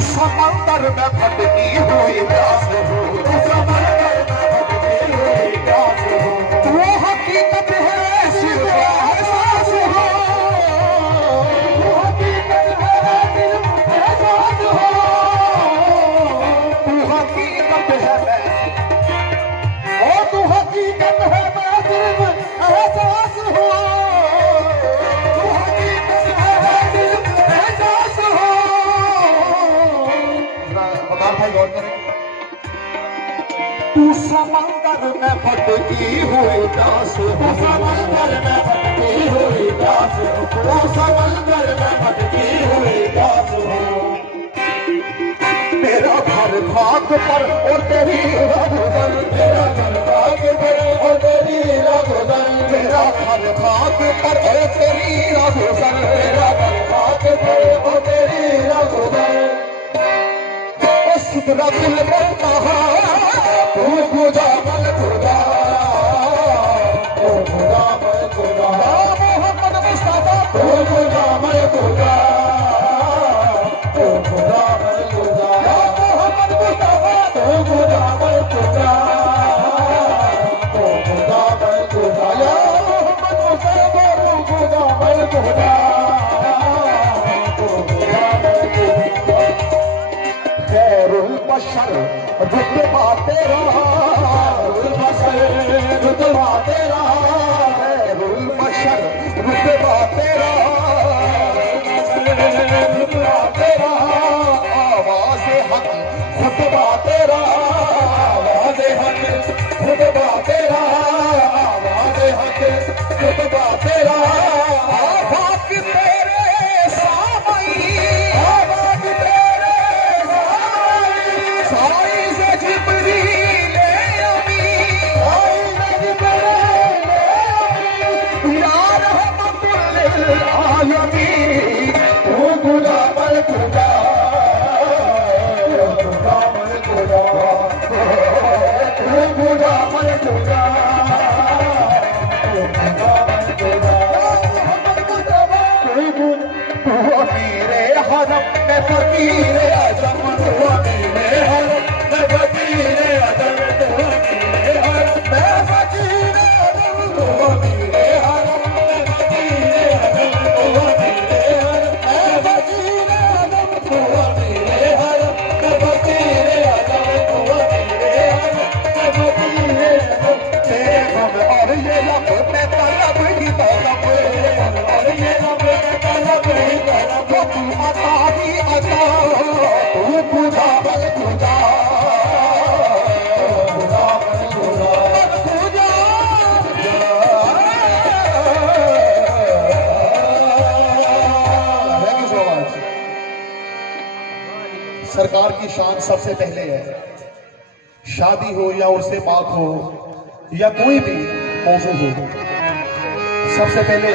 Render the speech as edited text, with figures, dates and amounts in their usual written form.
समंदर में भटकी हुई प्यास हो, समंदर में भटकी हुई प्यास हो, वो हकीकत है सिर्फ एहसास हो, वो हकीकत है दिल में एहसास हो, तू हकीकत है ओ तू हकीकत है मैं दिल में एहसास हो, तू हकीकत है दिल में एहसास हो। भाई गौर करें, तू समंदर में भटकी हुई प्यास हो, समंदर में भटकी हुई प्यास हो, तू समंदर में भटकी हुई प्यास हो। मेरा घर भाग पर और तेरी रघुदल, मेरा घर भाग पर और तेरी रघुदल, मेरा घर भाग पर और तेरी रघुदल, मेरा घर भाग पर और तेरी रघुदल। सुधरा दिल में कहा तू खुदा मन खुदा, ओ खुदा मन खुदा, मोहम्मद मुस्तफा तू खुदा मन खुदा, ओ खुदा मन खुदा, मोहम्मद मुस्तफा तू खुदा मन खुदा, ओ खुदा मन खुदा, या मोहम्मद मुस्तफा तू खुदा मन खुदा, ओ खुदा मन खुदा। खैरुल बशर रुतबा तेरा रुल बशर रुतबा तेरा रुल बशर रुतबा तेरा रुतबा तेरा आवाज़ हक खुतबा तेरा आवाज़ हक खुतबा तेरा आवाज़ हक खुतबा तेरा आवाज़ तेरे सामई आवाज़ तेरे सामई साई से जिब्रील अमी साई से जिब्रील अमी या रहमतुल लिल आलमीन तू खुदा मल खुदा खुदा मल खुदा तू खुदा मल खुदा अमीरे हरम में फकीरे आजम तू अमीरे हरम में फकीरे आजम तू अमीरे हरम में फकीरे आजम तू अमीरे हरम में फकीरे आजम तू अमीरे हरम में फकीरे आजम तू अमीरे हरम में फकीरे आजम तू अमीरे हरम में फकीरे आजम तेरे गम और ये लब में तलब ही तलब और ये लब में तलब ही तलब तू अता ही अता तू खुदा बल खुदा खुदा बल खुदा खुदा थैंक यू सो मच। सरकार की शान सबसे पहले है, शादी हो या उर्से पाक हो या कोई भी मौजूद हो, सबसे पहले